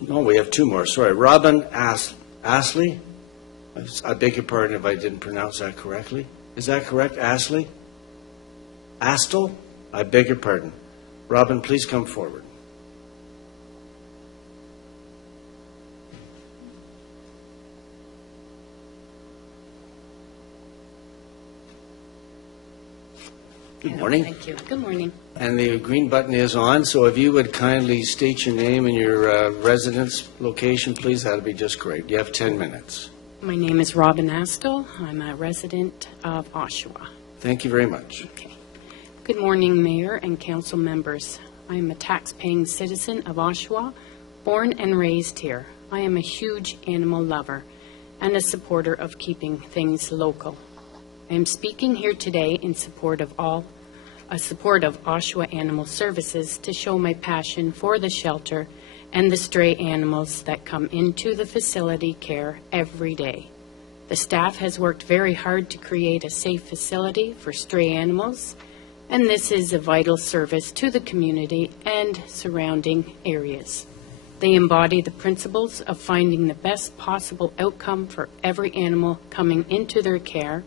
No, we have two more. Sorry. Robin Astley. I beg your pardon if I didn't pronounce that correctly. Is that correct? Astley? Astle? I beg your pardon. Robin, please come forward. Good morning. Thank you. Good morning. And the green button is on, so if you would kindly state your name and your residence location, please, that would be just great. You have 10 minutes. My name is Robin Astle. I'm a resident of Oshawa. Thank you very much. Okay. Good morning, Mayor and Council members. I am a tax-paying citizen of Oshawa, born and raised here. I am a huge animal lover and a supporter of keeping things local. I am speaking here today in support of Oshawa Animal Services to show my passion for the shelter and the stray animals that come into the facility care every day. The staff has worked very hard to create a safe facility for stray animals, and this is a vital service to the community and surrounding areas. They embody the principles of finding the best possible outcome for every animal coming into their care,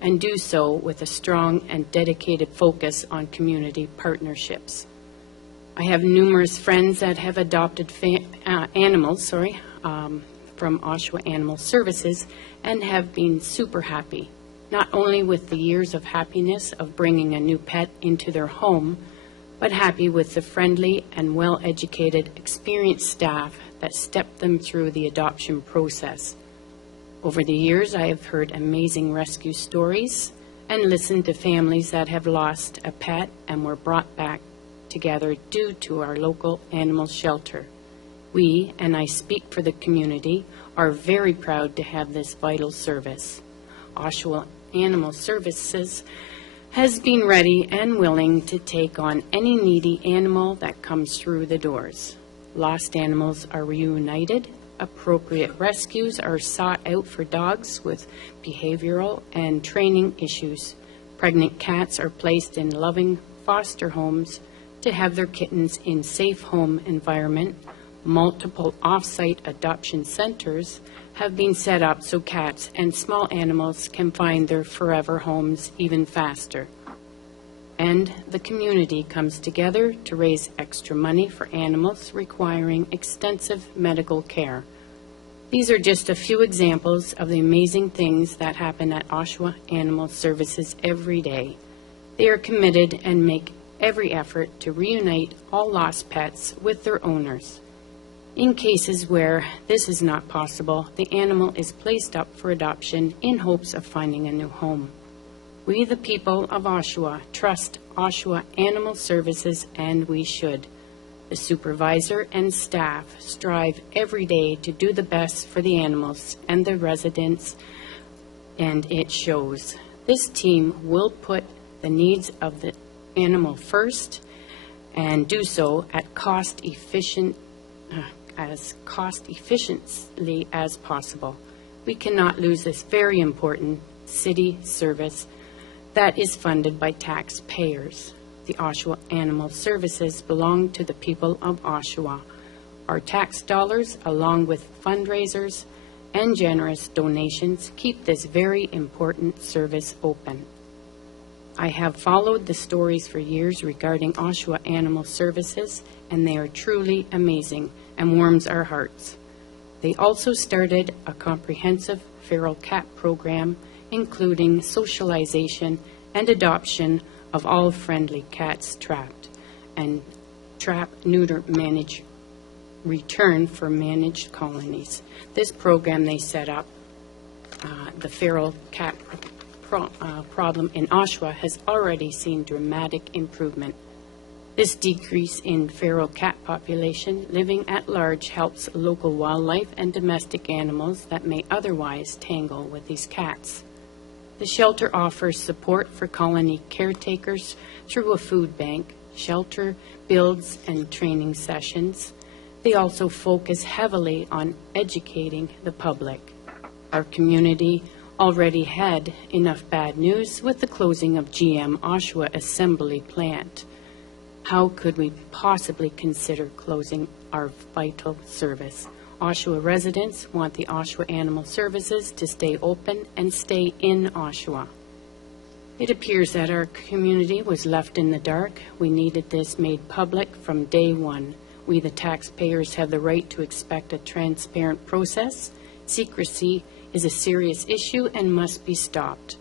and do so with a strong and dedicated focus on community partnerships. I have numerous friends that have adopted animals from Oshawa Animal Services and have been super happy, not only with the years of happiness of bringing a new pet into their home, but happy with the friendly and well-educated, experienced staff that stepped them through the adoption process. Over the years, I have heard amazing rescue stories and listened to families that have lost a pet and were brought back together due to our local animal shelter. We, and I speak for the community, are very proud to have this vital service. Oshawa Animal Services has been ready and willing to take on any needy animal that comes through the doors. Lost animals are reunited. Appropriate rescues are sought out for dogs with behavioral and training issues. Pregnant cats are placed in loving foster homes to have their kittens in safe home environment. Multiple off-site adoption centers have been set up so cats and small animals can find their forever homes even faster. And the community comes together to raise extra money for animals requiring extensive medical care. These are just a few examples of the amazing things that happen at Oshawa Animal Services every day. They are committed and make every effort to reunite all lost pets with their owners. In cases where this is not possible, the animal is placed up for adoption in hopes of finding a new home. We, the people of Oshawa, trust Oshawa Animal Services, and we should. The supervisor and staff strive every day to do the best for the animals and the residents, and it shows. This team will put the needs of the animal first and do so at as cost efficiently as possible. We cannot lose this very important city service that is funded by taxpayers. The Oshawa Animal Services belong to the people of Oshawa. Our tax dollars, along with fundraisers and generous donations, keep this very important service open. I have followed the stories for years regarding Oshawa Animal Services, and they are truly amazing and warms our hearts. They also started a comprehensive feral cat program, including socialization and adoption of all friendly cats trapped, and trap, neuter, manage, return for managed colonies. This program they set up, the feral cat problem in Oshawa, has already seen dramatic improvement. This decrease in feral cat population living at large helps local wildlife and domestic animals that may otherwise tangle with these cats. The shelter offers support for colony caretakers through a food bank, shelter builds and training sessions. They also focus heavily on educating the public. Our community already had enough bad news with the closing of GM Oshawa Assembly Plant. How could we possibly consider closing our vital service. Oshawa residents want the Oshawa Animal Services to stay open and stay in Oshawa. It appears that our community was left in the dark. We needed this made public from day one. We, the taxpayers, have the right to expect a transparent process. Secrecy is a serious issue and must be stopped.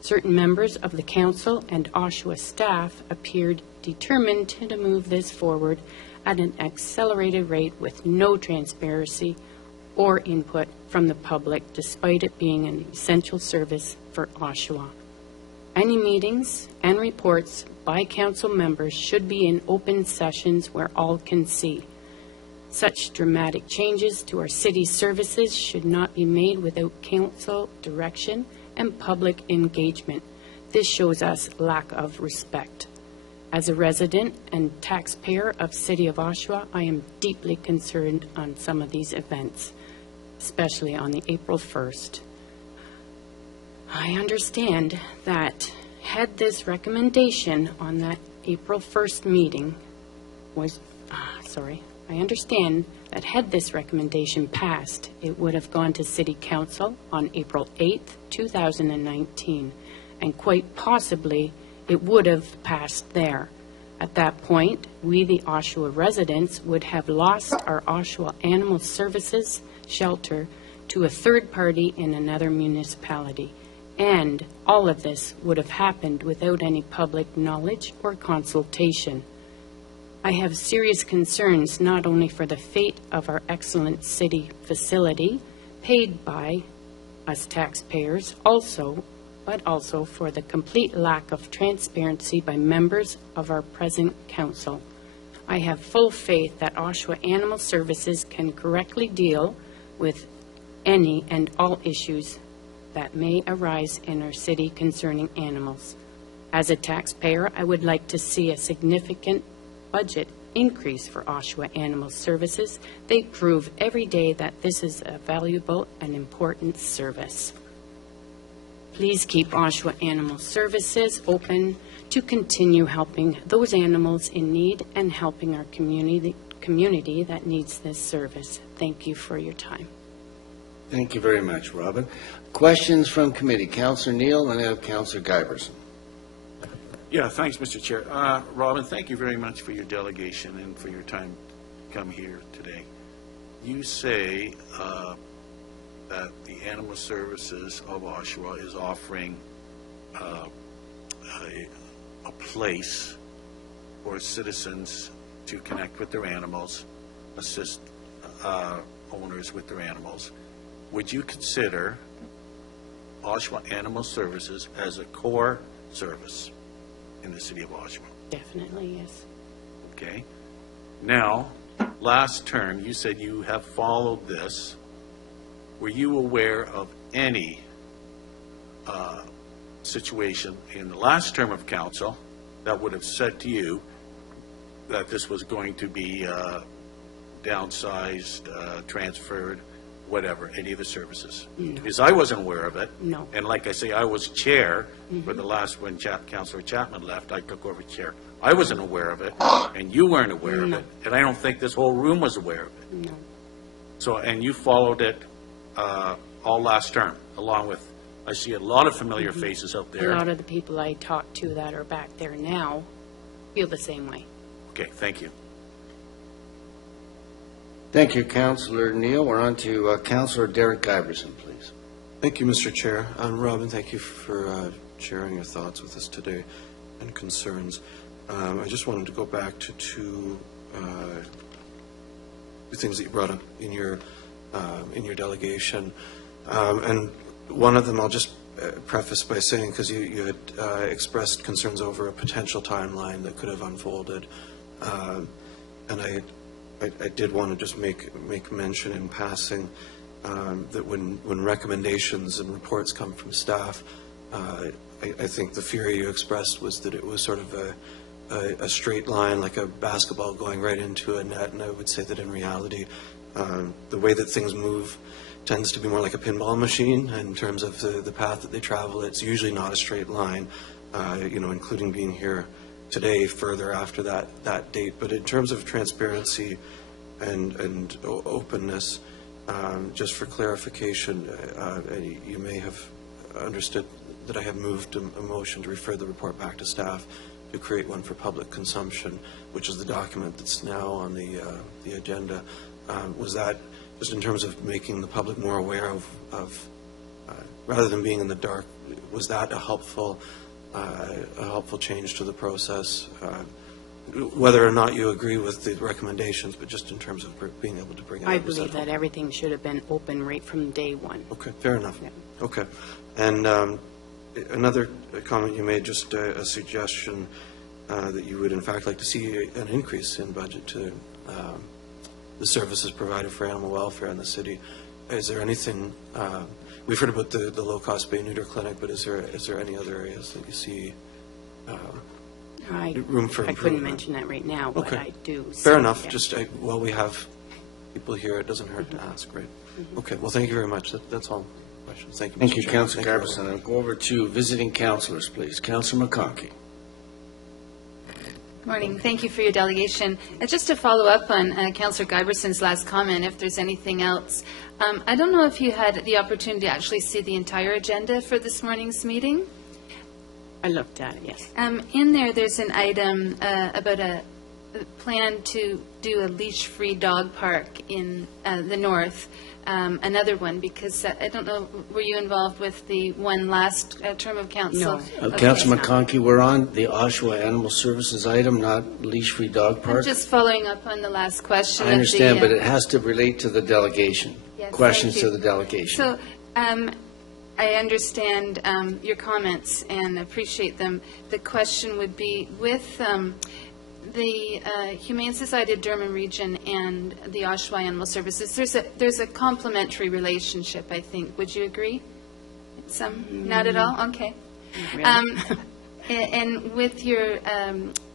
Certain members of the council and Oshawa staff appeared determined to move this forward at an accelerated rate with no transparency or input from the public, despite it being an essential service for Oshawa. Any meetings and reports by council members should be in open sessions where all can see. Such dramatic changes to our city's services should not be made without council direction and public engagement. This shows us lack of respect. As a resident and taxpayer of City of Oshawa, I am deeply concerned on some of these events, especially on the April 1st. I understand that had this recommendation on that April 1st meeting I understand that had this recommendation passed, it would have gone to City Council on April 8th, 2019, and quite possibly it would have passed there. At that point, we, the Oshawa residents, would have lost our Oshawa Animal Services shelter to a third party in another municipality. And all of this would have happened without any public knowledge or consultation. I have serious concerns not only for the fate of our excellent city facility, paid by us taxpayers, but also for the complete lack of transparency by members of our present council. I have full faith that Oshawa Animal Services can correctly deal with any and all issues that may arise in our city concerning animals. As a taxpayer, I would like to see a significant budget increase for Oshawa Animal Services. They prove every day that this is a valuable and important service. Please keep Oshawa Animal Services open to continue helping those animals in need and helping our community that needs this service. Thank you for your time. Thank you very much, Robin. Questions from committee. Councillor Neill and then Councillor Iverson. Yeah, thanks, Mr. Chair. Robin, thank you very much for your delegation and for your time to come here today. You say that the Animal Services of Oshawa is offering a place for citizens to connect with their animals, assist owners with their animals. Would you consider Oshawa Animal Services as a core service in the city of Oshawa? Definitely, yes. Okay. Now, last term, you said you have followed this. Were you aware of any situation in the last term of council that would have said to you that this was going to be downsized, transferred, whatever, any of the services? No. Because I wasn't aware of it. No. And like I say, I was chair for the last, when Councillor Chapman left, I took over chair. I wasn't aware of it, and you weren't aware of No. it, and I don't think this whole room was aware of it. No. So, and you followed it all last term, along with, I see a lot of familiar faces out A there. lot of the people I talk to that are back there now feel the same way. Okay, thank you. Thank you, Councillor Neill. We're on to Councillor Derek Iverson, please. Thank you, Mr. Chair. Robin, thank you for sharing your thoughts with us today and concerns. I just wanted to go back to two things that you brought up in your delegation. And one of them I'll just preface by saying, because you had expressed concerns over a potential timeline that could have unfolded. And I did want to just make mention in passing that when recommendations and reports come from staff, I think the fear you expressed was that it was sort of a straight line, like a basketball going right into a net, and I would say that in reality, the way that things move tends to be more like a pinball machine in terms of the path that they travel. It's usually not a straight line, including being here today further after that date. But in terms of transparency, and openness. Just for clarification, you may have understood that I have moved a motion to refer the report back to staff to create one for public consumption, which is the document that's now on the agenda. Was that just in terms of making the public more aware of rather than being in the dark, was that a helpful change to the process? Whether or not you agree with the recommendations, but just in terms of being able to bring it up. I believe that everything should have been open right from day one. Okay, fair enough. Yeah. Okay. And another comment you made, just a suggestion that you would in fact like to see an increase in budget to the services provided for animal welfare in the city. Is there anything, we've heard about the low-cost spay-neuter clinic, but is there any other areas that you see room for improvement? I couldn't mention that right now, but Okay. I do. Fair enough. Yeah. Just while we have people here, it doesn't hurt to ask, right? Okay. Well, thank you very much. That's all questions. Thank you, Thank Mr. you, Chairman. Councillor Thank you, Iverson. I'll go over to visiting councillors, please. Councillor McConkey. Good morning. Thank you for your delegation. Just to follow up on Councillor Iverson's last comment, if there's anything else, I don't know if you had the opportunity to actually see the entire agenda for this morning's meeting. I looked at it, yes. In there's an item about a plan to do a leash-free dog park in the north. Another one, because I don't know, were you involved with the one last term of council? No. Okay. Councillor McConkey, we're on the Oshawa Animal Services item, not leash-free dog I'm park. just following up on the last question. I understand, but it has to relate to the delegation. Yes, Questions thank to you. the delegation. So, I understand your comments and appreciate them. The question would be, with the Humane Society of Durham Region and the Oshawa Animal Services, there's a complementary relationship, I think. Would you agree? Not at all? Okay. Really? And with your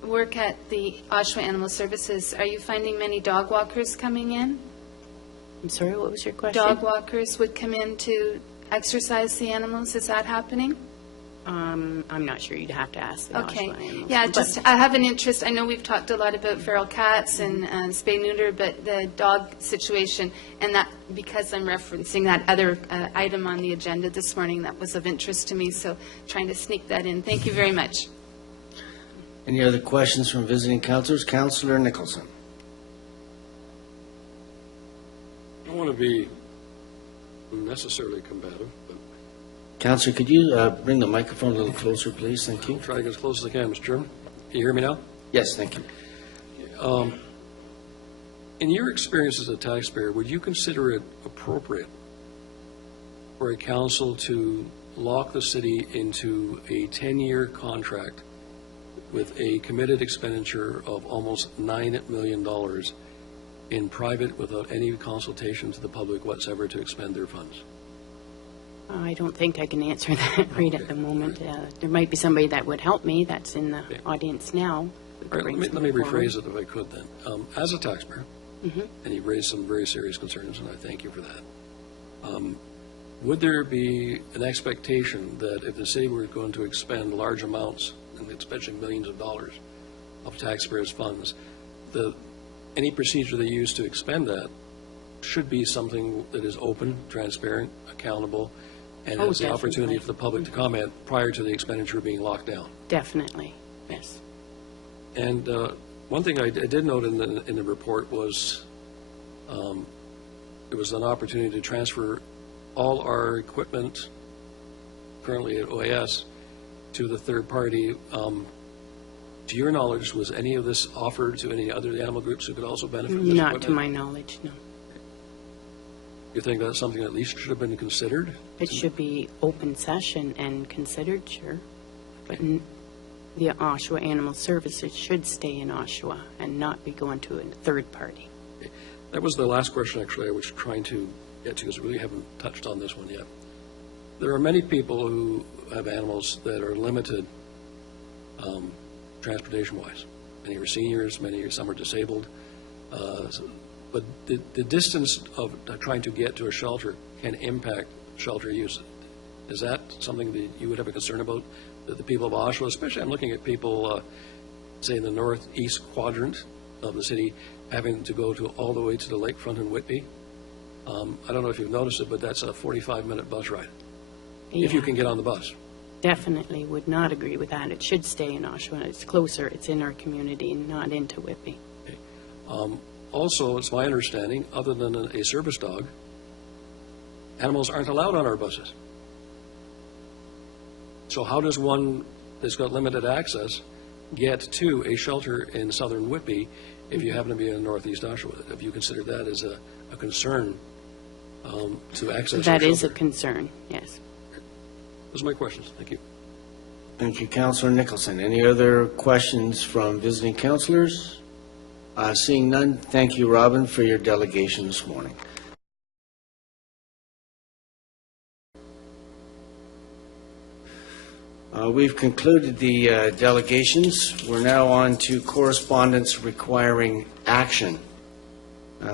work at the Oshawa Animal Services, are you finding many dog walkers coming in? I'm sorry, what was your question? Dog walkers would come in to exercise the animals. Is that happening? I'm not sure. You'd have to ask the Okay. Oshawa Animals. Yeah, But just, I have an interest. I know we've talked a lot about feral cats and spay-neuter, but the dog situation, and that, because I'm referencing that other item on the agenda this morning, that was of interest to me, so trying to sneak that in. Thank you very much. Any other questions from visiting councillors? Councillor Nicholson. I don't want to be necessarily combative, but Councillor, could you bring the microphone a little closer, please? Thank you. I'll try to get as close as I can, Mr. Chairman. Can you hear me now? Yes, thank you. In your experience as a taxpayer, would you consider it appropriate for a council to lock the city into a 10-year contract with a committed expenditure of almost $9 million in private without any consultation to the public whatsoever to expend their funds? I don't think I can answer that right at the moment. There might be somebody that would help me that's in the audience now. We could All right, bring let me someone forward. rephrase it if I could then. As a taxpayer, and you've raised some very serious concerns, and I thank you for that, would there be an expectation that if the city were going to expend large amounts, and especially millions of dollars of taxpayers' funds, that any procedure they use to expend that should be something that is open, transparent, accountable, and has the opportunity definitely. for the public to comment prior to the expenditure being locked down? Definitely, yes. And one thing I did note in the report was it was an opportunity to transfer all our equipment currently at OAS to the third party. To your knowledge, was any of this offered to any other animal groups who could also benefit from this Not equipment? to my knowledge, no. You think that's something that at least should have been considered? It should be open session and considered, sure. But the Oshawa Animal Services should stay in Oshawa and not be going to a third party. Okay. That was the last question, actually, I was trying to get to, because we really haven't touched on this one yet. There are many people who have animals that are limited transportation-wise. Many are seniors, some are disabled. But the distance of trying to get to a shelter can impact shelter use. Is that something that you would have a concern about, that the people of Oshawa, especially I'm looking at people, say in the northeast quadrant of the city, having to go to all the way to the lakefront in Whitby. I don't know if you've noticed it, but that's a 45-minute bus ride, if you Yeah. can get on the bus. Definitely would not agree with that. It should stay in Oshawa. It's closer, it's in our community, not into Whitby. Also, it's my understanding, other than a service dog, animals aren't allowed on our buses. So how does one that's got limited access get to a shelter in southern Whitby if you happen to be in northeast Oshawa? Have you considered that as a concern to access our That is a shelter? concern, yes. Those are my questions. Thank you. Thank you, Councillor Nicholson. Any other questions from visiting councillors? Seeing none, thank you, Robin, for your delegation this morning. We've concluded the delegations. We're now on to correspondence requiring action.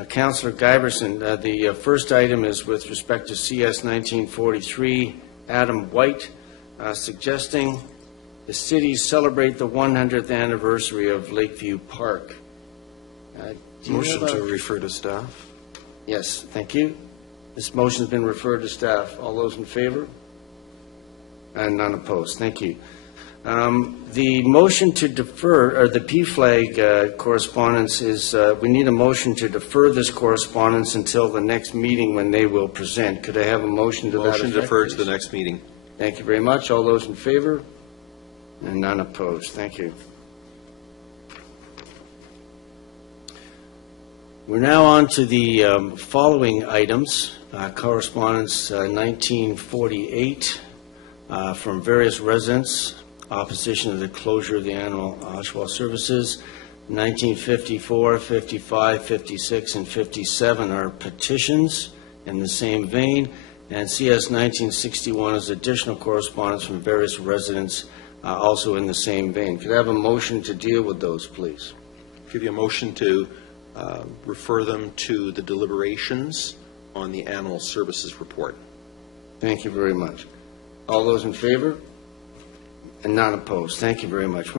Councillor Iverson, the first item is with respect to CS 1943, Adam White, suggesting the city celebrate the 100th anniversary of Lakeview Park. Do you Motion have to a- refer to staff. Yes, thank you. This motion has been referred to staff. All those in favor? And none opposed. Thank you. The motion to defer, or the P.F.L.A.G. correspondence is, we need a motion to defer this correspondence until the next meeting when they will present. Could I have a motion to that effect? Motion deferred to the please? next meeting. Thank you very much. All those in favor? And none opposed. Thank you. We're now on to the following items. Correspondence 1948 from various residents, opposition to the closure of the Oshawa Services. 1954, 55, 56, and 57 are petitions in the same vein. And CS 1961 is additional correspondence from various residents, also in the same vein. Could I have a motion to deal with those, please? Give you a motion to refer them to the deliberations on the Animal Services report. Thank you very much. All those in favor? And none opposed. Thank you very much.